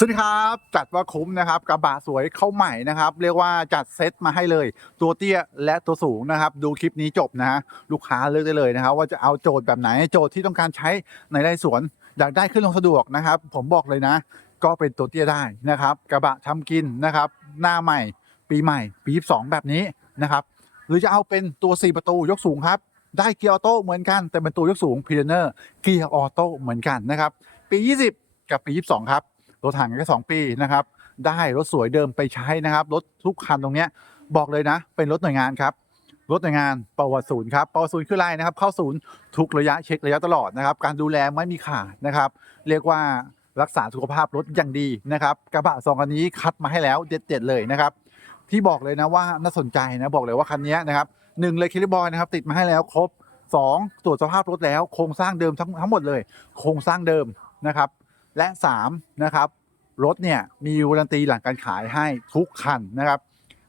สวัสดีครับจัดว่าคุ้มนะครับกระบะสวยเข้าใหม่นะครับ เรียกว่าจัดเซตมาให้เลย ตัวเตี้ยและตัวสูงนะครับ ดูคลิปนี้จบนะฮะลูกค้าเลือกได้เลยนะครับ ว่าจะเอาโจทย์แบบไหนโจทย์ที่ต้องการใช้ในไร่สวนอยากได้ขึ้นลงสะดวกนะครับ ผมบอกเลยนะ ก็เป็นตัวเตี้ยได้นะครับ กระบะทำกินนะครับ หน้าใหม่ ปีใหม่ ปี22แบบนี้นะครับ หรือจะเอาเป็นตัว 4 ประตูยกสูงครับได้เกียร์ออโต้เหมือนกันแต่เป็นตัวยกสูงพีเนอร์เกียร์ออโต้เหมือนกันนะครับปี 20 กับปี 22 ครับ รถห่างกันแค่สองปีนะครับ ได้รถสวยเดิมไปใช้นะครับ รถทุกคันตรงเนี้ยบอกเลยนะ เป็นรถหน่วยงานครับรถหน่วยงานปวศูนย์ครับปวศูนย์คืออะไรนะครับ เข้าศูนย์ทุกระยะเช็คระยะตลอดนะครับ การดูแลไม่มีขาดนะครับ เรียกว่ารักษาสุขภาพรถอย่างดีนะครับ กระบะสองคันนี้คัดมาให้แล้วเด็ดๆเลยนะครับ ที่บอกเลยนะว่าน่าสนใจนะบอกเลยว่าคันนี้นะครับหนึ่งเลยคิริบอยนะครับติดมาให้แล้วครบสองตรวจสภาพรถแล้ว โครงสร้างเดิมทั้งทั้งหมดเลย โครงสร้างเดิมนะครับ และสามนะครับรถเนี่ยมีวารันตีหลังการขายให้ทุกคันนะครับ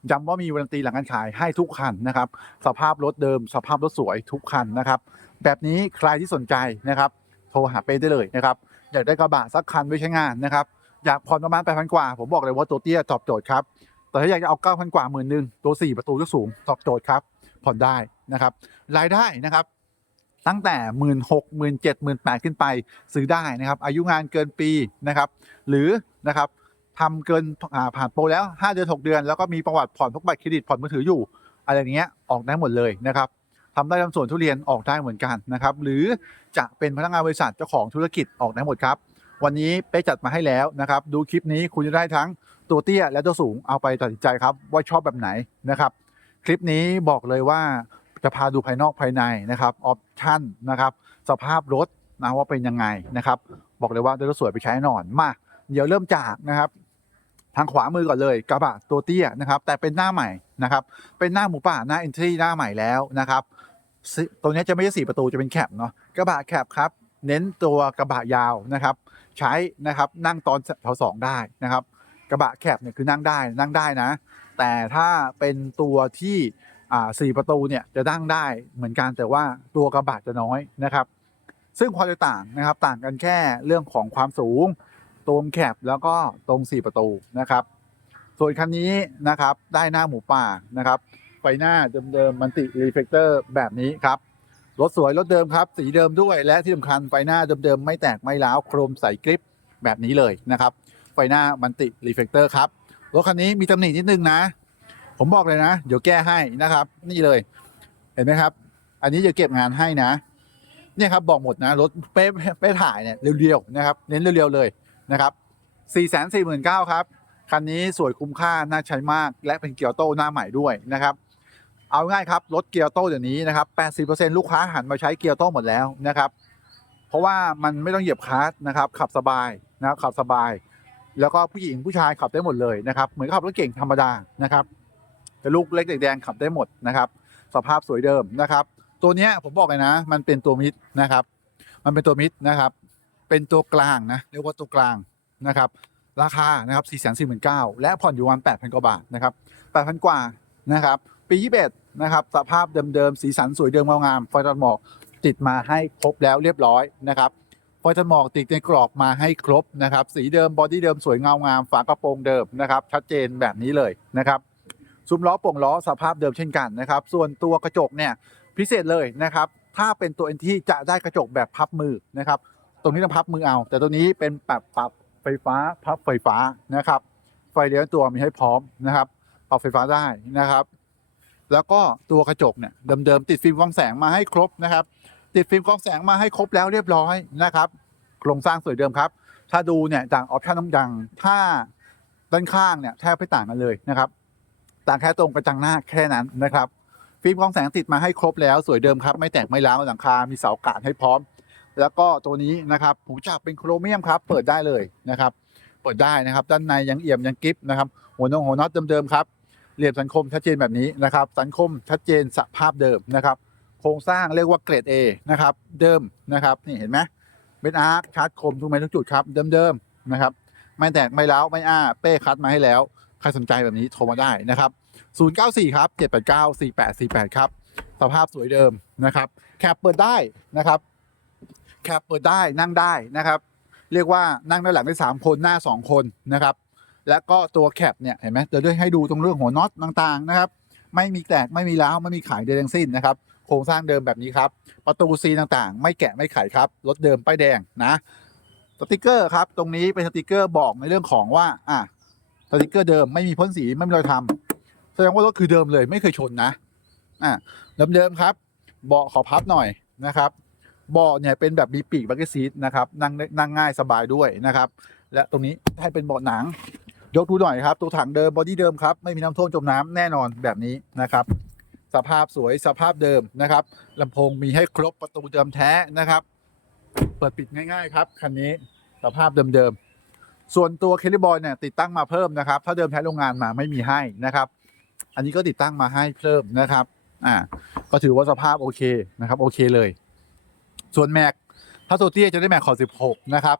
ย้ำว่ามีวารันตีหลังการขายให้ทุกคันนะครับ สภาพรถเดิม สภาพรถสวยทุกคันนะครับ แบบนี้ใครที่สนใจนะครับ โทรหาเป้ได้เลยนะครับ อยากได้กระบะสักคันไว้ใช้งานนะครับ อยากผ่อนประมาณ8,000กว่า ผมบอกเลยว่าตัวเตี้ยตอบโจทย์ครับ แต่ถ้าอยากจะเอา9,000กว่าหมื่นหนึ่งตัว4ประตูยกสูงตอบโจทย์ครับ ผ่อนได้นะครับ รายได้นะครับ ตั้งแต่ 1 6 0 0 0 0 7 0 0 0 8ขึ้นไปซื้อได้นะครับ อายุงานเกินปีนะครับ หรือนะครับทำเกินผ่านโปรแล้ว 5 เดือน 6 เดือน แล้วก็มีประวัติผ่อนพวกบัตรเครดิตผ่อนมือถืออยู่ อะไรเงี้ยออกได้หมดเลยนะครับทำได้ทำสวนทุเรียนออกได้เหมือนกันนะครับ หรือจะเป็นพนักงานบริษัทเจ้าของธุรกิจออกได้หมดครับ วันนี้เป๊จัดมาให้แล้วนะครับ ดูคลิปนี้คุณจะได้ทั้งตัวเตี้ยและตัวสูงเอาไปตัดสินใจครับว่าชอบแบบไหนนะครับ คลิปนี้บอกเลยว่า จะพาดูภายนอกภายในนะครับออปชั่นนะครับสภาพรถนะว่าเป็นยังไงนะครับ บอกเลยว่าได้รถสวยไปใช้นอนมาเดี๋ยวเริ่มจากนะครับทางขวามือก่อนเลยกระบะตัวเตี้ยนะครับแต่เป็นหน้าใหม่นะครับเป็นหน้าหมูป่าหน้าเอนทรีหน้าใหม่แล้วนะครับซิตัวนี้จะไม่ใช่สี่ประตูจะเป็นแคปเนาะกระบะแคปครับเน้นตัวกระบะยาวนะครับ ใช้นะครับนั่งตอนแถวสองได้นะครับ กระบะแคปเนี่ยคือนั่งได้นั่งได้นะ แต่ถ้าเป็นตัวที่ สี่ประตูเนี่ยจะนั่งได้เหมือนกันแต่ว่าตัวกระบะจะน้อยนะครับ ซึ่งความแตกต่างนะครับต่างกันแค่เรื่องของความสูง ตรงแคปแล้วก็ตรง 4 ประตูนะครับ ส่วนคันนี้นะครับได้หน้าหมูป่านะครับไฟหน้าเดิมๆมันติรีเฟกเตอร์แบบนี้ครับรถสวยรถเดิมครับ สีเดิมด้วยและที่สำคัญไฟหน้าเดิมๆไม่แตกไม่ร้าวโครมใสกริปแบบนี้เลยนะครับ ไฟหน้ามันติรีเฟกเตอร์ครับรถคันนี้มีตำหนินิดนึงนะ ผมบอกเลยนะ เดี๋ยวแก้ให้นะครับ นี่เลย เห็นไหมครับ อันนี้จะเก็บงานให้นะ เนี่ยครับบอกหมดนะรถเป้เป้ถ่ายเนี่ยเรียวๆนะครับ เน้นเรียวๆเลยนะครับ4 4 9 0 0 0ครับคันนี้สวยคุ้มค่าน่าใช้มากและเป็นเกียร์โต้หน้าใหม่ด้วยนะครับ เอาง่ายครับรถเกียร์โต้เดี๋ยวนี้นะครับ80%ลูกค้าหันมาใช้เกียร์โต้หมดแล้วนะครับ เพราะว่ามันไม่ต้องเหยียบคลัตช์นะครับ ขับสบายนะครับขับสบาย แล้วก็ผู้หญิงผู้ชายขับได้หมดเลยนะครับ เหมือนขับรถเก่งธรรมดานะครับ แต่ลูกเล็กเด็กแดงขับได้หมดนะครับ สภาพสวยเดิมนะครับ ตัวนี้ผมบอกเลยนะ มันเป็นตัวมิดนะครับ มันเป็นตัวมิดนะครับ เป็นตัวกลางนะเรียกว่าตัวกลางนะครับ ราคานะครับ4 4 9 0 0 0และผ่อนอยู่วัน8,000กว่าบาทนะครับ8,000กว่านะครับ ปี21นะครับ สภาพเดิมๆสีสันสวยเดิมงามไฟตัดหมอกติดมาให้ครบแล้วเรียบร้อยนะครับไฟตัดหมอกติดในกรอบมาให้ครบนะครับ สีเดิมบอดี้เดิมสวยเงางามฝากระโปรงเดิมนะครับ ชัดเจนแบบนี้เลยนะครับ ซุ้มล้อป่งล้อสภาพเดิมเช่นกันนะครับส่วนตัวกระจกเนี่ยพิเศษเลยนะครับถ้าเป็นตัว NT จะได้กระจกแบบพับมือนะครับตรงนี้ต้องพับมือเอา แต่ตัวนี้เป็นปรับปรับไฟฟ้าพับไฟฟ้านะครับไฟเลี้ยวตัวมีให้พร้อมนะครับปรับไฟฟ้าได้นะครับ แล้วก็ตัวกระจกเนี่ยเดิมๆติดฟิล์มกองแสงมาให้ครบนะครับ ติดฟิล์มกองแสงมาให้ครบแล้วเรียบร้อยนะครับโครงสร้างสวยเดิมครับ ถ้าดูเนี่ยจากออปชั่นต้องยังถ้าด้านข้างเนี่ยแทบไม่ต่างกันเลยนะครับ ต่างแค่ตรงกระจังหน้าแค่นั้นนะครับ ฟิล์มกรองแสงติดมาให้ครบแล้วสวยเดิมครับ ไม่แตกไม่ร้าวหลังคา มีเสากาดให้พร้อม แล้วก็ตัวนี้นะครับหูจับเป็นโครเมียมครับ เปิดได้เลยนะครับ เปิดได้นะครับ ด้านในยังเอี่ยมยังกิฟนะครับ หัวนงหัวน็อตเดิมๆครับเหลี่ยมสันคมชัดเจนแบบนี้นะครับ สันคมชัดเจนสภาพเดิมนะครับ โครงสร้างเรียกว่าเกรด A นะครับ เดิมนะครับ นี่เห็นไหมเป็นอาร์คชาร์จคมทุกไม้ทุกจุดครับ เดิมๆนะครับ ไม่แตกไม่ร้าไม่อ้า เป้คัดมาให้แล้ว ใครสนใจแบบนี้โทรมาได้นะครับ094ครับ789 4848ครับสภาพสวยเดิมนะครับแคปเปิดได้นะครับแคปเปิดได้นั่งได้นะครับเรียกว่านั่งด้านหลังได้สามคนหน้าสองคนนะครับแล้วก็ตัวแคปเนี่ยเห็นไหมจะด้วยให้ดูตรงเรื่องหัวน็อตต่างๆนะครับไม่มีแตกไม่มีร้าวไม่มีขายใดทั้งสิ้นนะครับโครงสร้างเดิมแบบนี้ครับประตูซีต่างๆ ไม่แกะไม่ไขครับรถเดิมป้ายแดงนะสติกเกอร์ครับตรงนี้เป็นสติกเกอร์บอกในเรื่องของว่าอะ สติกเกอร์เดิมไม่มีพ่นสีไม่มีรอยทำแสดงว่ารถคือเดิมเลยไม่เคยชนนะอะเดิมๆครับ เบาะขอพับหน่อยนะครับเบาะเนี่ยเป็นแบบมีปีกบักเก็ตซีทนะครับนั่งนั่งง่ายสบายด้วยนะครับ และตรงนี้ให้เป็นเบาะหนัง ยกดูหน่อยครับ ตัวถังเดิมบอดี้เดิมครับไม่มีน้ำท่วมจมน้ำแน่นอนแบบนี้นะครับ สภาพสวยสภาพเดิมนะครับลำโพงมีให้ครบประตูเดิมแท้นะครับ เปิดปิดง่าย ๆ ครับคันนี้สภาพเดิมๆ ส่วนตัวเคลิบอยเนี่ยติดตั้งมาเพิ่มนะครับ ถ้าเดิมแท้โรงงานมาไม่มีให้นะครับ อันนี้ก็ติดตั้งมาให้เพิ่มนะครับ อ่า ก็ถือว่าสภาพโอเคนะครับโอเคเลย ส่วนแม็กถ้าตัวเตี้ยจะได้แม็กขอบ 16 นะครับ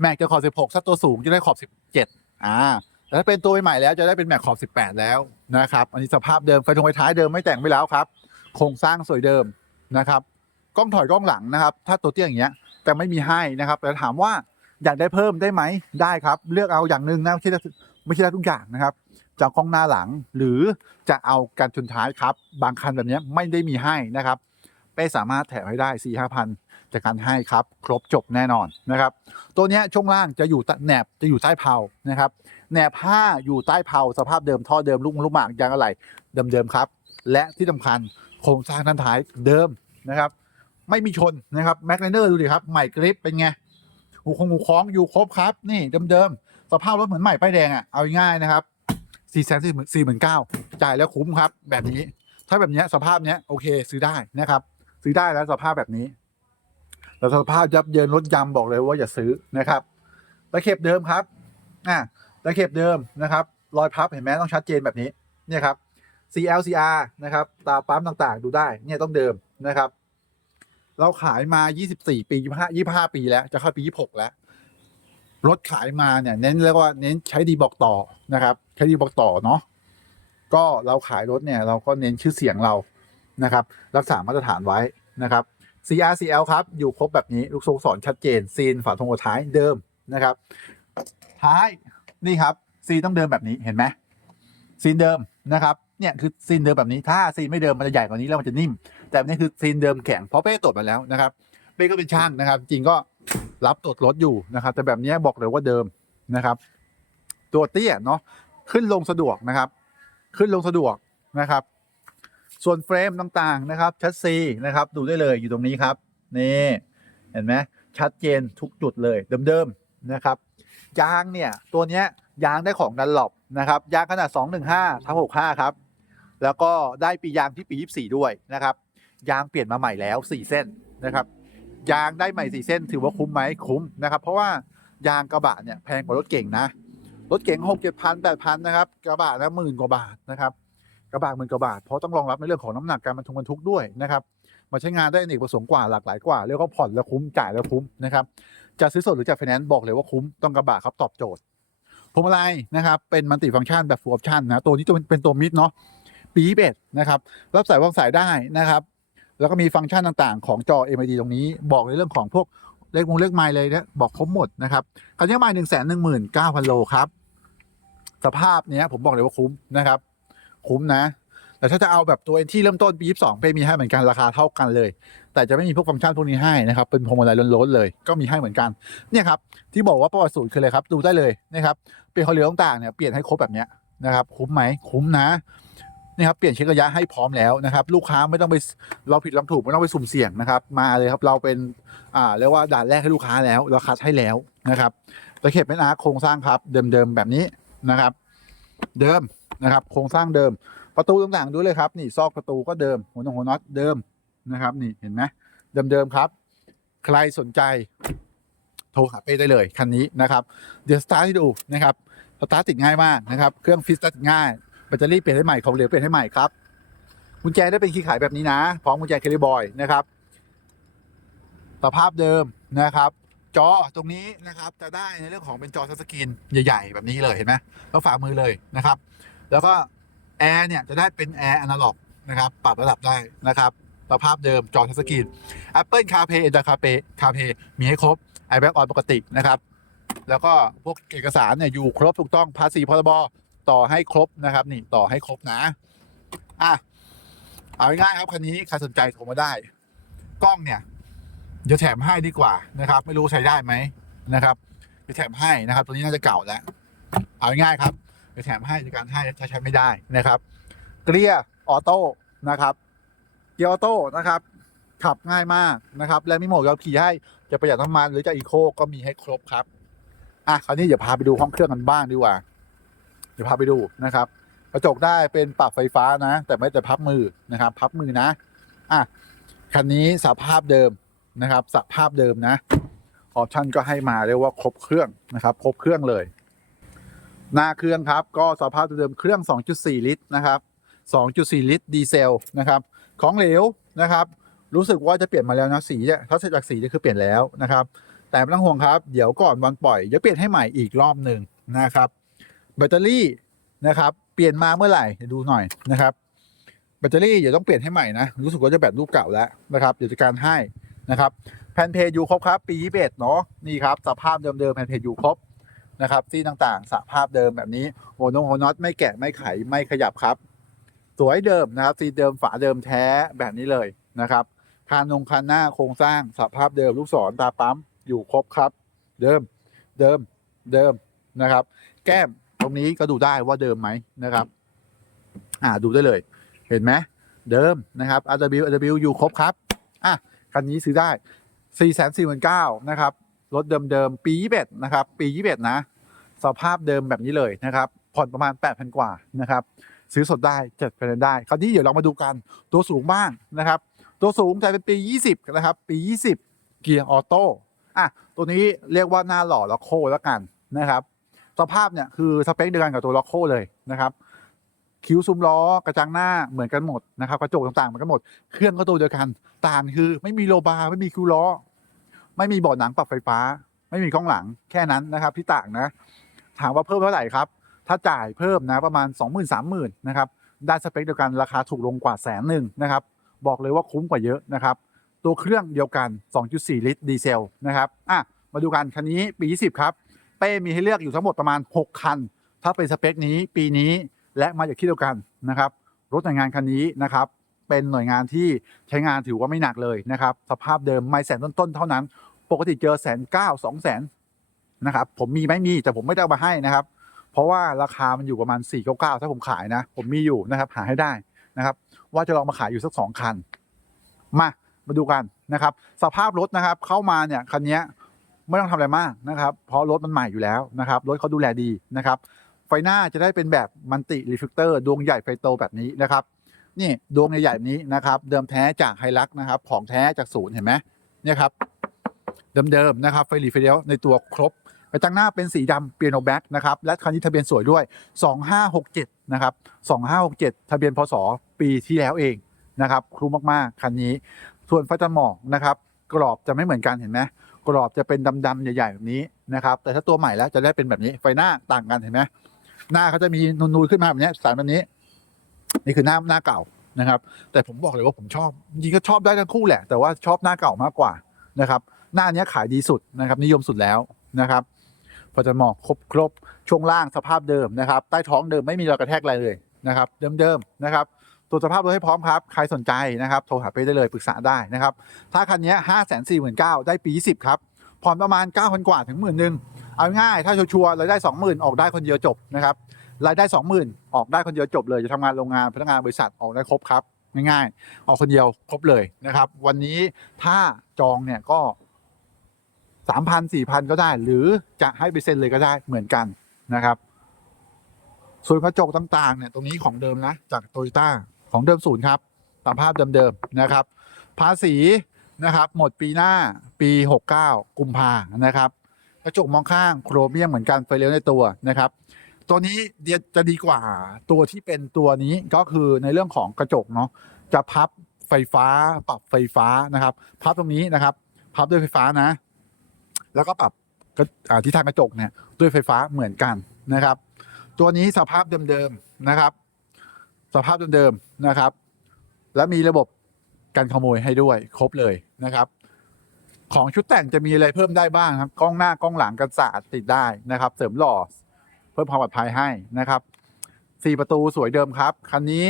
แม็กจะขอบ 16 ถ้าตัวสูงจะได้ขอบ 17 อ่า แต่ถ้าเป็นตัวใหม่แล้วจะได้เป็นแม็กขอบ 18 แล้วนะครับ อันนี้สภาพเดิมไฟทงไฟท้ายเดิมไม่แต่งไม่แล้วครับ โครงสร้างสวยเดิมนะครับ กล้องถอยกล้องหลังนะครับ ถ้าตัวเตี้ยอย่างเงี้ย แต่ไม่มีให้นะครับ แต่ถามว่า อยากได้เพิ่มได้ไหมได้ครับ เลือกเอาอย่างหนึ่งนะไม่ใช่ได้ไม่ใช่ได้ทุกอย่างนะครับจะเอากล้องหน้าหลังหรือจะเอาการชนท้ายครับ บางคันแบบนี้ไม่ได้มีให้นะครับเป้สามารถแถมให้ได้4ี่ห้าพันจากการให้ครับ ครบจบแน่นอนนะครับ ตัวนี้ช่วงล่างจะอยู่ต้แหนบจะอยู่ใต้เพลานะครับแหนบผ้าอยู่ใต้เพลาสภาพเดิมท่อเดิมลูกลูกหมากยางอะไรเดิมๆครับ และที่สำคัญโครงสร้างด้านท้ายเดิมนะครับ ไม่มีชนนะครับแม็กไนเนอร์ดูดิครับใหม่กริปเป็นไง หูคงหูคล้องอยู่ครบครับ นี่เดิมๆสภาพรถเหมือนใหม่ป้ายแดงอะเอาง่ายๆนะครับสี่แสนสี่สี่หมื่นเก้าจ่ายแล้วคุ้มครับ แบบนี้ ถ้าแบบนี้สภาพเนี้ยโอเค ซื้อได้นะครับ ซื้อได้แล้วสภาพแบบนี้แต่สภาพยับเยินรถยำบอกเลยว่าอย่าซื้อนะครับตะเข็บเดิมครับอะตะเข็บเดิมนะครับ รอยพับเห็นไหมต้องชัดเจนแบบนี้เนี่ยครับ CLCR นะครับ ตาปั๊มต่างๆ ดูได้ เนี่ยต้องเดิมนะครับ เราขายมา 24 ปี 25 25 ปีแล้ว จะเข้าปี 26 แล้ว รถขายมาเนี่ย เน้นเรียกว่าเน้นใช้ดีบอกต่อนะครับ ใช้ดีบอกต่อเนาะ ก็เราขายรถเนี่ย เราก็เน้นชื่อเสียงเรา นะครับ รักษามาตรฐานไว้นะครับ CRCL ครับ อยู่ครบแบบนี้ ลูกทรงสอนชัดเจน ซีนฝาทงท้ายเดิมนะครับ ท้าย นี่ครับ ซีนต้องเดิมแบบนี้ เห็นไหมซีนเดิมนะครับ เนี่ยคือซีนเดิมแบบนี้ ถ้าซีนไม่เดิมมันจะใหญ่กว่านี้แล้วมันจะนิ่ม แต่นนี่คือซีนเดิมแข็งเพราะเป้ตรวจมาแล้วนะครับเป้ก็เป็นช่างนะครับ จริงก็รับตรวจรถอยู่นะครับ แต่แบบนี้บอกเลยว่าเดิมนะครับ ตัวเตี้ยเนาะขึ้นลงสะดวกนะครับ ขึ้นลงสะดวกนะครับ ส่วนเฟรมต่างๆนะครับชัดซีนะครับ ดูได้เลยอยู่ตรงนี้ครับนี่เห็นไหมชัดเจนทุกจุดเลยเดิมๆนะครับยางเนี่ยตัวเนี้ยยางได้ของดันหลบนะครับยางขนาด 215ทับ65 ครับ แล้วก็ได้ปียางที่ปี 24 ด้วยนะครับ ยางเปลี่ยนมาใหม่แล้ว 4 เส้นนะครับ ยางได้ใหม่ 4 เส้น ถือว่าคุ้มไหมคุ้มนะครับ เพราะว่ายางกระบะเนี่ยแพงกว่ารถเก่งนะ รถเก่ง6 7พัน8พันนะครับ กระบะนะหมื่นกว่าบาทนะครับ กระบะหมื่นกว่าบาท เพราะต้องรองรับในเรื่องของน้ำหนักการบรรทุกบรรทุกด้วยนะครับ มาใช้งานได้อเนกประสงค์กว่าหลากหลายกว่า เรียกว่าผ่อนแล้วคุ้มจ่ายแล้วคุ้มนะครับ จะซื้อสดหรือจะไฟแนนซ์บอกเลยว่าคุ้มต้องกระบะครับตอบโจทย์พวงมาลัยนะครับเป็นมัลติฟังก์ชันแบบฟูลออปชันนะตัวนี้ตัวเป็นตัวมิดเนาะปีเบดนะครับรับสายวางสายได้นะครับ แล้วก็มีฟังก์ชันต่างๆ ของจอ MID ตรงนี้บอกในเรื่องของพวกเลขมงเลขไมล์เลยเนี่ยบอกครบหมดนะครับคันนี้ไมล์หนึ่งแสนหนึ่งหมื่นเก้าพันโลครับ สภาพเนี้ยผมบอกเลยว่าคุ้มนะครับ คุ้มนะ แต่ถ้าจะเอาแบบตัวเอนที่เริ่มต้นปี22เปมีให้เหมือนกันราคาเท่ากันเลย แต่จะไม่มีพวกฟังก์ชันพวกนี้ให้นะครับ เป็นพวงมาลัยล้นๆเลย ก็มีให้เหมือนกันเนี่ยครับที่บอกว่าประวัติสูตรคืออะไรครับ ดูได้เลยนะครับเปลี่ยนคอเหลือต่างๆเนี่ยเปลี่ยนให้ครบแบบเนี้ยนะครับ คุ้มไหมคุ้มนะ นี่ครับเปลี่ยนเช็คระยะให้พร้อมแล้วนะครับ ลูกค้าไม่ต้องไปเราผิดเราถูกไม่ต้องไปสุ่มเสี่ยงนะครับ มาเลยครับเราเป็นอ่าเรียกว่าด่านแรกให้ลูกค้าแล้ว เราคัดให้แล้วนะครับตะเข็บเป็นอาร์โครงสร้างครับ เดิมๆแบบนี้นะครับ เดิมนะครับ โครงสร้างเดิม ประตูต่างๆดูเลยครับนี่ซอกประตูก็เดิมหัวน็อตหัวน็อตเดิมนะครับ นี่เห็นไหมเดิมๆครับ ใครสนใจโทรหาเป้ได้เลยคันนี้นะครับ เดี๋ยวสตาร์ทให้ดูนะครับสตาร์ทติดง่ายมากนะครับ เครื่องฟิตสต์ติดง่าย แบตเตอรี่เปลี่ยนให้ใหม่ของเหลวเปลี่ยนให้ใหม่ครับกุญแจได้เป็นคีย์ขายแบบนี้นะพร้อมกุญแจเคลิบอยนะครับสภาพเดิมนะครับจอตรงนี้นะครับจะได้ในเรื่องของเป็นจอทัชสกรีนใหญ่ๆ แบบนี้เลยเห็นไหมแล้วฝ่ามือเลยนะครับ แล้วก็แอร์เนี่ยจะได้เป็นแอร์อนาล็อกนะครับปรับระดับได้นะครับสภาพเดิมจอทัชสกรีน Apple CarPlay Android CarPlay CarPlay มีให้ครบ iBack on ปกตินะครับ แล้วก็พวกเอกสารเนี่ยอยู่ครบถูกต้องภาษีพรบ ต่อให้ครบนะครับ นี่ต่อให้ครบนะ อะเอาง่ายครับคันนี้ใครสนใจโทรมาได้ กล้องเนี่ยเดี๋ยวแถมให้ดีกว่านะครับ ไม่รู้ใช้ได้ไหมนะครับเดี๋ยวแถมให้นะครับ ตัวนี้น่าจะเก่าแล้ว เอาง่ายครับเดี๋ยวแถมให้ในการให้ถ้าใช้ไม่ได้นะครับเกียร์ออโต้นะครับเกียร์ออโต้นะครับขับง่ายมากนะครับ และมีโหมดขับขี่ให้จะประหยัดน้ำมันหรือจะอีโคก็มีให้ครบครับ อะคราวนี้เดี๋ยวพาไปดูห้องเครื่องกันบ้างดีกว่า ดี๋ยวพาไปดูนะครับ กระจกได้เป็นปรับไฟฟ้านะ แต่ไม่แต่พับมือนะครับ พับมือนะอะคันนี้สภาพเดิมนะครับสภาพเดิมนะออปชั่นก็ให้มาเรียกว่าครบเครื่องนะครับ ครบเครื่องเลย หน้าเครื่องครับ ก็สภาพเดิมเครื่อง 2.4 ลิตรนะครับ 2.4 ลิตรดีเซลนะครับ ของเหลวนะครับ รู้สึกว่าจะเปลี่ยนมาแล้วนะสีเนี่ยถ้าเสร็จจากสีเนี่คือเปลี่ยนแล้วนะครับ แต่ไม่ต้องห่วงครับ เดี๋ยวก่อนวันปล่อยเดี๋ยวเปลี่ยนให้ใหม่อีกรอบหนึ่งนะครับ แบตเตอรี่นะครับ เปลี่ยนมาเมื่อไหร่เดี๋ยวดูหน่อยนะครับ แบตเตอรี่เดี๋ยวต้องเปลี่ยนให้ใหม่นะ รู้สึกว่าจะแบตรูปเก่าแล้วนะครับ เดี๋ยวจะการให้นะครับ แผ่นเพจยูครบครับปี21เนาะนี่ครับสภาพเดิมๆแผ่นเพจอยู่ครบนะครับที่ต่างๆ สภาพเดิมแบบนี้โหนงโหน็อตไม่แกะไม่ไขไม่ขยับครับ สวยเดิมนะครับซีเดิมฝาเดิมแท้แบบนี้เลยนะครับคานงคานหน้าโครงสร้างสภาพเดิมลูกศรตาปั๊มอยู่ครบครับ เดิมเดิมเดิมนะครับ แก้ม รงนี้ก็ดูได้ว่าเดิมไหมนะครับ อ่าดูได้เลย เห็นไหมเดิมนะครับ RW RW อยู่ครบครับ อะคันนี้ซื้อได้ 4 4 9 0 0 0นะครับ รถเดิมๆ ปี 21 นะครับ ปี 21 นะ สภาพเดิมแบบนี้เลยนะครับ ผ่อนประมาณ 8,000 กว่านะครับ ซื้อสดได้จัดไปได้ คราวนี้เดี๋ยวเรามาดูกัน ตัวสูงบ้างนะครับ ตัวสูงจะเป็นปี 20 นะครับ ปี 20 เกียร์ออโต้ อะ ตัวนี้เรียกว่าหน้าหล่อล็อกโคแล้วกันนะครับ สภาพเนี่ยคือสเปคเดียวกันกับตัวล็อกโคเลยนะครับคิ้วซุ้มล้อกระจังหน้าเหมือนกันหมดนะครับกระจกต่างๆเหมือนกันหมดเครื่องก็ตัวเดียวกันต่างคือไม่มีโลบาร์ไม่มีคิ้วล้อ ไม่มีเบาะหนังปรับไฟฟ้า ไม่มีกล้องหลังแค่นั้นนะครับที่ต่างนะ ถามว่าเพิ่มเท่าไหร่ครับ ถ้าจ่ายเพิ่มนะประมาณ 2 0 0 0 0 3 0 0 0 0นะครับได้สเปคเดียวกันราคาถูกลงกว่าแสนหนึ่งนะครับบอกเลยว่าคุ้มกว่าเยอะนะครับตัวเครื่องเดียวกัน 2.4 ลิตรดีเซลนะครับอะมาดูกันคันนี้ปี 20 ครับ เป้มีให้เลือกอยู่ทั้งหมดประมาณ 6 คัน ถ้าเป็นสเปคนี้ปีนี้และมาจากที่เดียวกันนะครับรถหน่วยงานคันนี้นะครับเป็นหน่วยงานที่ใช้งานถือว่าไม่หนักเลยนะครับสภาพเดิมไม่แสนต้นๆเท่านั้น ปกติเจอแสนเก้าสองแสนนะครับผมมีไหมมีแต่ผมไม่ได้เอามาให้นะครับ เพราะว่าราคามันอยู่ประมาณ4ี่เก้าเก้าถ้าผมขายนะ ผมมีอยู่นะครับหาให้ได้นะครับ ว่าจะลองมาขายอยู่สักสองคัน มามาดูกันนะครับ สภาพรถนะครับเข้ามาเนี่ยคันนี้ ไม่ต้องทำอะไรมากนะครับ เพราะรถมันใหม่อยู่แล้วนะครับรถเขาดูแลดีนะครับ ไฟหน้าจะได้เป็นแบบมันติรีเฟกเตอร์ดวงใหญ่ไฟโตแบบนี้นะครับ นี่ดวงใหญ่ๆนี้นะครับ เดิมแท้จากไฮลักนะครับ ของแท้จากศูนย์เห็นไหมเนี่ยครับเดิมๆนะครับไฟหลีไฟเลี้ยวในตัวครบกระจังหน้าเป็นสีดำเปียโนแบ็กนะครับ และคันนี้ทะเบียนสวยด้วย 2567 นะครับ 2567 ทะเบียนพศปีที่แล้วเองนะครับคลุ้มมากๆ คันนี้ ส่วนไฟตัดหมอกนะครับ กรอบจะไม่เหมือนกันเห็นไหม กรอบจะเป็นดำๆใหญ่ๆแบบนี้นะครับ แต่ถ้าตัวใหม่แล้วจะได้เป็นแบบนี้ไฟหน้าต่างกันเห็นไหมหน้าเขาจะมีนูนๆขึ้นมาแบบนี้สารแบบนี้ นี่คือหน้าหน้าเก่านะครับ แต่ผมบอกเลยว่าผมชอบจริงก็ชอบได้ทั้งคู่แหละ แต่ว่าชอบหน้าเก่ามากกว่านะครับ หน้านี้ขายดีสุดนะครับ นิยมสุดแล้วนะครับ พอจะหมอกครบครบช่วงล่างสภาพเดิมนะครับ ใต้ท้องเดิมไม่มีรอยกระแทกอะไรเลยนะครับ เดิมๆนะครับ ตรวจสภาพรถให้พร้อมครับ ใครสนใจนะครับ โทรหาไปได้เลยปรึกษาได้นะครับ ถ้าคันนี้ห้าแสนสี่หมื่นเก้าได้ปีสิบครับ ผ่อนประมาณเก้าพันกว่าถึงหมื่นหนึ่งเอาง่ายถ้าชัวร์ๆรายได้สองหมื่นออกได้คนเดียวจบนะครับรายได้สองหมื่นออกได้คนเดียวจบเลยจะทำงานโรงงานพนักงานบริษัทออกได้ครบครับง่ายๆออกคนเดียวครบเลยนะครับ วันนี้ถ้าจองเนี่ยก็สามพันสี่พันก็ได้ หรือจะให้ไปเซ็นเลยก็ได้เหมือนกันนะครับส่วนกระจกต่างๆเนี่ยตรงนี้ของเดิมนะจากโตโยต้า ของเดิมศูนย์ครับ ตามภาพเดิมๆนะครับ ภาษีนะครับ หมดปีหน้าปี 69 กุมภานะครับกระจกมองข้างโครเมียมเหมือนกันไฟเลี้ยวในตัวนะครับ ตัวนี้เดียวจะดีกว่าตัวที่เป็นตัวนี้ก็คือในเรื่องของกระจกเนาะจะพับไฟฟ้าปรับไฟฟ้านะครับ พับตรงนี้นะครับ พับด้วยไฟฟ้านะ แล้วก็ปรับที่ทางกระจกเนี่ยด้วยไฟฟ้าเหมือนกันนะครับ ตัวนี้สภาพเดิมๆนะครับ สภาพเดิมๆนะครับ และมีระบบการขโมยให้ด้วยครบเลยนะครับ ของชุดแต่งจะมีอะไรเพิ่มได้บ้างครับกล้องหน้ากล้องหลังกันสาดติดได้นะครับ เสริมหล่อเพิ่มความปลอดภัยให้นะครับสี่ประตูสวยเดิมครับ คันนี้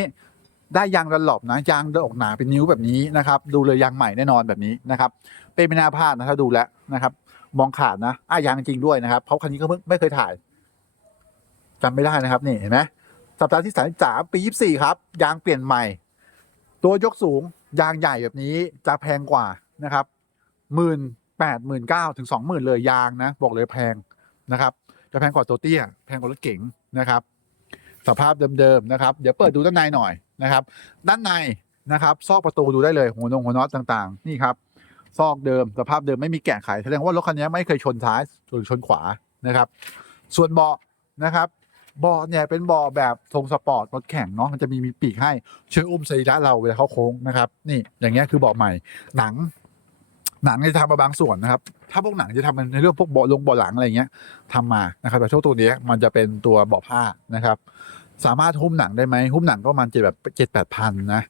ได้ยางดันหลบนะยางเดินออกหนาเป็นนิ้วแบบนี้นะครับ ดูเลยยางใหม่แน่นอนแบบนี้นะครับ เป็นไม่น่าพลาดนะถ้าดูแล้วนะครับ มองขาดนะอะยางจริงด้วยนะครับ เพราะคันนี้ก็เพิ่งไม่เคยถ่ายจำไม่ได้นะครับนี่เห็นไหม สัปดาห์ที่สามปียี่สี่ครับ ยางเปลี่ยนใหม่ ตัวยกสูงยางใหญ่แบบนี้จะแพงกว่านะครับหมื่นแปดหมื่นเก้าถึงสองหมื่นเลยยางนะ บอกเลยแพงนะครับ จะแพงกว่าตัวเตี้ย แพงกว่ารถเก๋งนะครับ สภาพเดิมๆนะครับ เดี๋ยวเปิดดูด้านในหน่อยนะครับ ด้านในนะครับ ซอกประตูดูได้เลยหัวนงหัวน็อตต่างๆ นี่ครับ ซอกเดิมสภาพเดิมไม่มีแกะไขแสดงว่ารถคันนี้ไม่เคยชนซ้ายหรือชนขวานะครับ ส่วนเบาะนะครับ บาะเนี่ยเป็นบาะแบบทรงสปอร์ตรถแข่งเนาะมันจะมีมีปีกให้ช่วยอุ้มสรีระเราเวลาเขาโค้งนะครับนี่อย่างเงี้ยคือเบาะใหม่หนัง หนังจะทำมาบางส่วนนะครับ ถ้าพวกหนังจะทำในเรื่องพวกเบาะลงเบาะหลังอะไรเงี้ยทำมานะครับแต่ช่วงตัวนี้มันจะเป็นตัวเบาะผ้านะครับ สามารถหุ้มหนังได้ไหมหุ้มหนังก็ประมาณเจ็ดแบบเจ็ดแปดพันนะ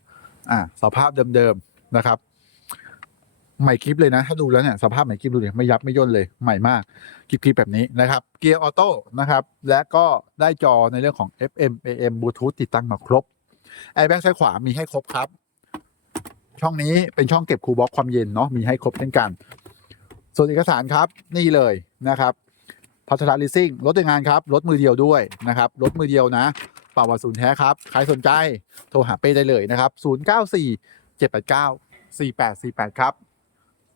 อ่าสภาพเดิมๆนะครับ ใหม่คลิปเลยนะ ถ้าดูแล้วเนี่ยสภาพใหม่คลิปดูดิไม่ยับไม่ย่นเลยใหม่มากคลิปคลิปแบบนี้นะครับเกียร์ออโต้นะครับและก็ได้จอในเรื่องของ FM AM Bluetooth ติดตั้งมาครบแอร์แบ็กซ้ายขวามีให้ครบครับ ช่องนี้เป็นช่องเก็บคูลบ็อกความเย็นเนาะมีให้ครบเช่นกัน ส่วนเอกสารครับนี่เลยนะครับพัฒนาลิซิ่งรถในงานครับรถมือเดียวด้วยนะครับรถมือเดียวนะเป่าวศูนย์แท้ครับใครสนใจโทรหาเป้ได้เลยนะครับ 094 789 4848 ครับ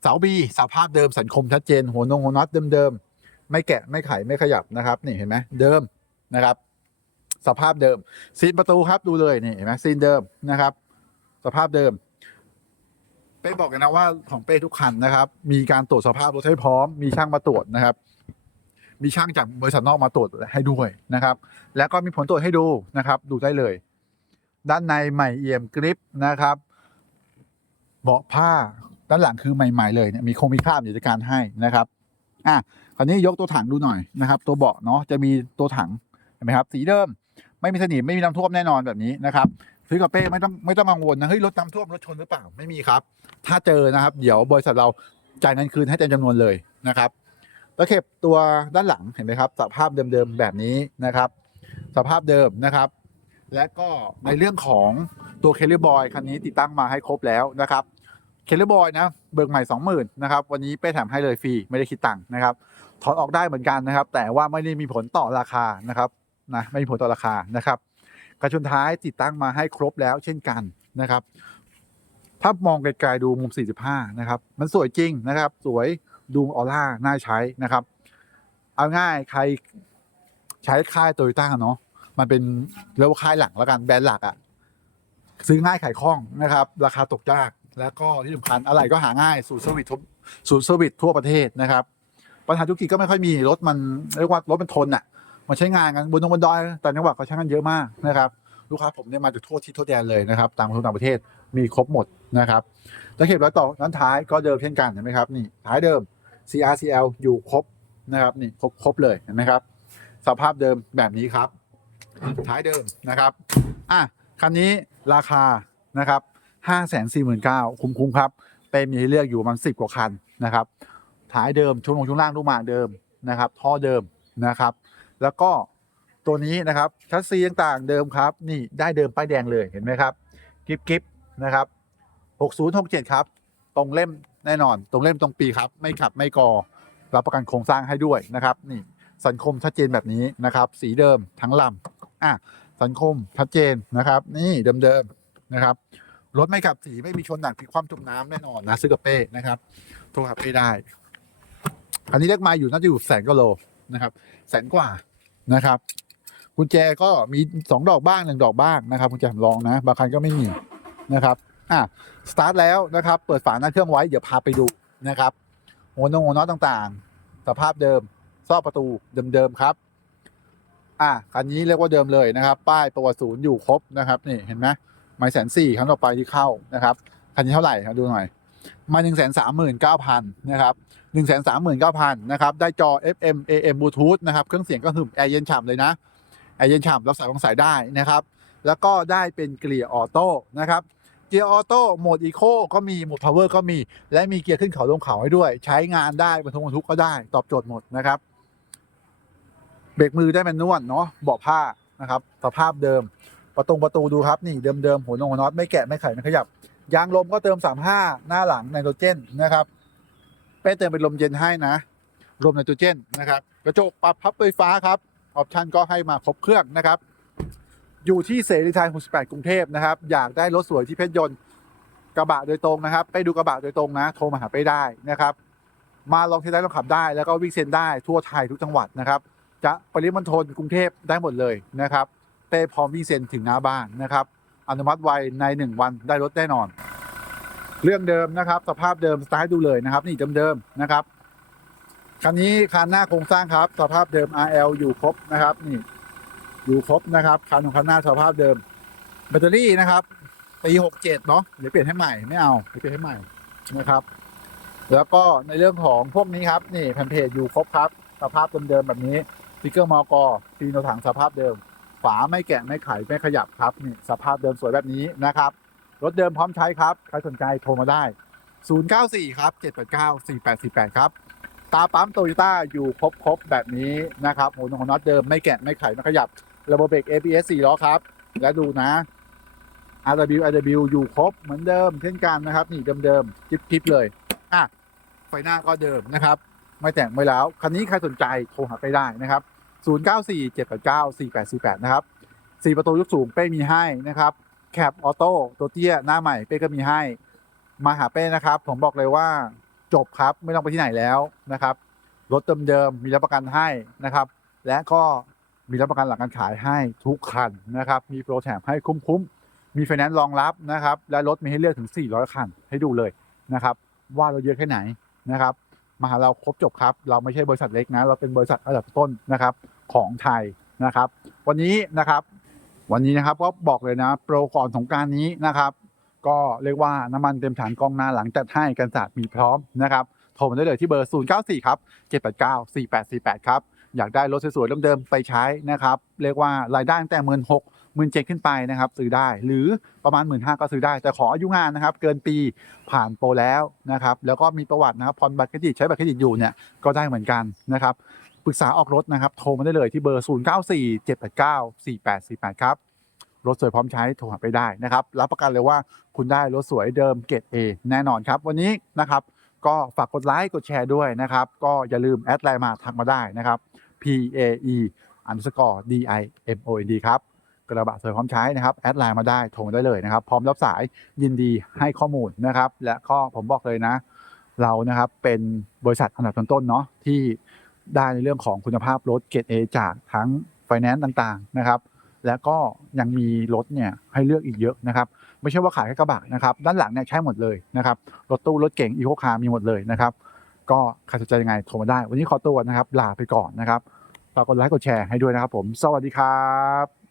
เสาบีสภาพเดิมสันคมชัดเจน หัวนงหัวน็อตเดิมๆไม่แกะไม่ไขไม่ขยับนะครับนี่เห็นไหมเดิมนะครับ สภาพเดิมซีนประตูครับดูเลยนี่เห็นไหมซีนเดิมนะครับ สภาพเดิม เป้บอกกันนะว่าของเป้ทุกคันนะครับ มีการตรวจสภาพรถให้พร้อมมีช่างมาตรวจนะครับ มีช่างจากบริษัทนอกมาตรวจให้ด้วยนะครับ แล้วก็มีผลตรวจให้ดูนะครับ ดูได้เลย ด้านในใหม่เอี่ยมกริปนะครับ เบาะผ้า ด้านหลังคือใหม่ ๆ เลยเนี่ยมีคงมีคราบอยู่ในการให้นะครับอะคราวนี้ยกตัวถังดูหน่อยนะครับ ตัวเบาะเนาะจะมีตัวถังเห็นไหมครับ สีเดิมไม่มีสนิมไม่มีน้ำท่วมแน่นอนแบบนี้นะครับซื้อกับเป้ไม่ต้องไม่ต้องกังวลนะเฮ้ยรถน้ำท่วมรถชนหรือเปล่าไม่มีครับ ถ้าเจอนะครับ เดี๋ยวบริษัทเราจ่ายเงินคืนให้เต็มจำนวนเลยนะครับตะเข็บตัวด้านหลังเห็นไหมครับ สภาพเดิมๆแบบนี้นะครับ สภาพเดิมนะครับ และก็ในเรื่องของตัวเคล l บอยคันนี้ติดตั้งมาให้ครบแล้วนะครับ เคเลบอยนะเบิกใหม่สองหมื่นนะครับวันนี้เป้แถมให้เลยฟรีไม่ได้คิดตังค์นะครับถอนออกได้เหมือนกันนะครับ แต่ว่าไม่ได้มีผลต่อราคานะครับนะไม่มีผลต่อราคานะครับกระชนท้ายติดตั้งมาให้ครบแล้วเช่นกันนะครับภาพมองไกลๆดูมุม 45 นะครับ มันสวยจริงนะครับ สวยดูออร่าน่าใช้นะครับ เอาง่ายใครใช้ค่ายโตโยต้าเนาะมันเป็นเรียกว่าค่ายหลักแล้วกันแบรนด์หลักอะซื้อง่ายขายคล่องนะครับ ราคาตกยาก แล้วก็ที่สำคัญอะไรก็หาง่ายศูนย์เซอร์วิสทุกศูนย์เซอร์วิสทั่วประเทศนะครับ ปัญหาธุรกิจก็ไม่ค่อยมีรถมันเรียกว่ารถมันทนอะมันใช้งานกันบนตรงบนดอยแต่จังหวัดเขาใช้งานเยอะมากนะครับลูกค้าผมเนี่ยมาจากทั่วที่ทั่วแดนเลยนะครับต่างประเทศต่างประเทศมีครบหมดนะครับตะเข็บร้อยต่อด้นท้ายก็เดิมเช่นกันเห็นไหมครับนี่ท้ายเดิม CRCL อยู่ครบนะครับนี่ครบครบเลยเห็นไหมครับ สภาพเดิมแบบนี้ครับ ท้ายเดิมนะครับอะคันนี้ราคานะครับ ห้าแสนสี่หมื่นเก้าคุ้มคุ้มๆครับ เป็นมีให้เลือกอยู่ประมันสิบกว่าคันนะครับท้ายเดิมช่วงลงช่วงล่างลูกหมากเดิมนะครับ ท่อเดิมนะครับ แล้วก็ตัวนี้นะครับชัสซีต่างๆเดิมครับ นี่ได้เดิมป้ายแดงเลยเห็นไหมครับกิฟกิฟนะครับ6067 ครับ ตรงเล่มแน่นอน ตรงเล่มตรงปีครับ ไม่ขับไม่กอรับประกันโครงสร้างให้ด้วยนะครับ นี่สันคมชัดเจนแบบนี้นะครับ สีเดิมทั้งลำอะสันคมชัดเจนนะครับ นี่เดิมๆนะครับ รถไม่ขับสีไม่มีชนหนักพลิกคว่ำจมน้ำแน่นอนนะซื้อกับเป้นะครับ โทรหาเป้ได้ อันนี้เลขไมาอยู่น่าจะอยู่แสนกว่าโลนะครับ แสนกว่านะครับกุญแจก็มีสองดอกบ้างหนึ่งดอกบ้างนะครับกุญแจสำรองนะบางคันก็ไม่มีนะครับอะสตาร์ทแล้วนะครับ เปิดฝาหน้าเครื่องไว้เดี๋ยวพาไปดูนะครับหัวนงหัวน็อตต่างๆ สภาพเดิมซอกประตูเดิมๆครับอะคันนี้เรียกว่าเดิมเลยนะครับ ป้ายประวัติศูนย์อยู่ครบนะครับนี่เห็นไหม ไม้แสนสี่ครั้งต่อไปที่เข้านะครับคันนี้เท่าไหร่ครับดูหน่อยมาหนึ่งแสนสามหมื่นเก้าพันนะครับหนึ่งแสนสามหมื่นเก้าพันนะครับได้จอ FM AM Bluetooth นะครับเครื่องเสียงก็หึมแอร์เย็นฉ่ำเลยนะแอร์เย็นฉ่ำรับสายของสายได้นะครับแล้วก็ได้เป็นเกียร์ออโต้นะครับเกียร์ออโต้โหมดอีโคก็มีโหมดพาวเวอร์ก็มี และมีเกียร์ขึ้นเขาลงเขาให้ด้วย ใช้งานได้บรรทุกบรรทุกก็ได้ตอบโจทย์หมดนะครับเบรกมือได้แมนนวลเนาะเบาะผ้านะครับสภาพเดิม ประตูประตูดูครับนี่เดิมๆหัวนงหัวน็อตไม่แกะไม่ไขไม่ขยับ ยางลมก็เติม 35 หน้าหลังไนโตรเจนนะครับเป้เติมเป็นลมเย็นให้นะลมไนโตรเจนนะครับกระจกปรับพับไฟฟ้าครับออปชันก็ให้มาครบเครื่องนะครับ อยู่ที่เสรีไทย68กรุงเทพนะครับ อยากได้รถสวยที่เพชรยนต์กระบะโดยตรงนะครับ ไปดูกระบะโดยตรงนะ โทรมาหาไปได้นะครับ มาลองเทสได้ลองขับได้แล้วก็วิ่งเซ็นได้ทั่วไทยทุกจังหวัดนะครับ จะปริมณฑลกรุงเทพได้หมดเลยนะครับ เป้พร้อมวิ่งเซ็นถึงหน้าบ้านนะครับ อนุมัติไวใน 1 วันได้รถแน่นอน เรื่องเดิมนะครับ สภาพเดิมสไตล์ดูเลยนะครับ นี่เดิมๆนะครับคันนี้คันหน้าโครงสร้างครับ สภาพเดิม RL อยู่ครบนะครับนี่อยู่ครบนะครับคันของคันหน้าสภาพเดิม แบตเตอรี่นะครับปีหกเจ็ดเนาะเดี๋ยวเปลี่ยนให้ใหม่ไม่เอาเดี๋ยวเปลี่ยนให้ใหม่นะครับ แล้วก็ในเรื่องของพวกนี้ครับ นี่แผ่นเพจอยู่ครบครับ สภาพเดิมๆแบบนี้สติ๊กเกอร์มอกอฟีโนถังสภาพเดิม ฝาไม่แกะไม่ไขไม่ขยับครับนี่สภาพเดิมสวยแบบนี้นะครับ รถเดิมพร้อมใช้ครับ ใครสนใจโทรมาได้ 094 ครับ 789 4848 ครับ ตาปั๊มโตโยต้าอยู่ครบครบๆแบบนี้นะครับหัวของน็อตเดิมไม่แกะไม่ไขไม่ขยับ ระบบเบรก ABS 4ล้อครับ และดูนะ RW RW อยู่ครบเหมือนเดิมเช่นกันนะครับ นี่เดิมๆจิ๊บๆเลยอะไฟหน้าก็เดิมนะครับ ไม่แต่งไม่แล้ว คันนี้ใครสนใจโทรหาไปได้นะครับ 094 789 4848 นะครับ 4 ประตูยกสูงเป้มีให้นะครับแคปออโต้ตัวเตี้ยหน้าใหม่เป้ก็มีให้ มาหาเป้นะครับ ผมบอกเลยว่าจบครับไม่ต้องไปที่ไหนแล้วนะครับรถเดิมๆมีรับประกันให้นะครับ และก็มีรับประกันหลังการขายให้ทุกคันนะครับ มีโปรแถมให้คุ้มๆ มีไฟแนนซ์รองรับนะครับ และรถมีให้เลือกถึง 400 คันให้ดูเลยนะครับ ว่าเราเยอะแค่ไหนนะครับ มาหาเราครบจบครับ เราไม่ใช่บริษัทเล็กนะ เราเป็นบริษัทระดับต้นนะครับของไทยนะครับ วันนี้นะครับวันนี้นะครับก็บอกเลยนะ โปรก่อนสงการนี้นะครับ ก็เรียกว่าน้ำมันเต็มถังกองหน้าหลังจัดให้กันศาสตร์มีพร้อมนะครับโทรมาได้เลยที่เบอร์ 094 ครับ 789 4848 ครับ อยากได้รถสวยๆเดิมๆไปใช้นะครับ เรียกว่ารายได้ตั้งแต่หมื่นหก หมื่นเจ็ดขึ้นไปนะครับซื้อได้หรือประมาณหมื่นห้าก็ซื้อได้ แต่ขออายุงานนะครับ เกินปีผ่านโปรแล้วนะครับ แล้วก็มีประวัตินะครับผ่อนบัตรเครดิตใช้บัตรเครดิตอยู่เนี่ยก็ได้เหมือนกันนะครับปรึกษาออกรถนะครับโทรมาได้เลยที่เบอร์ 094 789 4848 ครับ รถสวยพร้อมใช้โทรหาไปได้นะครับ รับประกันเลยว่าคุณได้รถสวยเดิมเกรด A แน่นอนครับ วันนี้นะครับก็ฝากกดไลค์กดแชร์ด้วยนะครับ ก็อย่าลืมแอดไลน์มาทักมาได้นะครับ P A E underscore D I M O N D ครับ กระบะสวยพร้อมใช้นะครับแอดไลน์มาได้โทรมาได้เลยนะครับ พร้อมรับสายยินดีให้ข้อมูลนะครับ และก็ผมบอกเลยนะ เรานะครับเป็นบริษัทอันดับต้นๆเนาะที่ได้ในเรื่องของคุณภาพรถเกรด A จากทั้งไฟแนนซ์ต่างๆนะครับ และก็ยังมีรถเนี่ยให้เลือกอีกเยอะนะครับ ไม่ใช่ว่าขายแค่กระบะนะครับด้านหลังเนี่ยใช้หมดเลยนะครับรถตู้รถเก๋งอีโคคาร์มีหมดเลยนะครับก็ใครสนใจยังไงโทรมาได้ วันนี้ขอตัวนะครับ ลาไปก่อนนะครับฝากกดไลค์กดแชร์ให้ด้วยนะครับผม สวัสดีครับ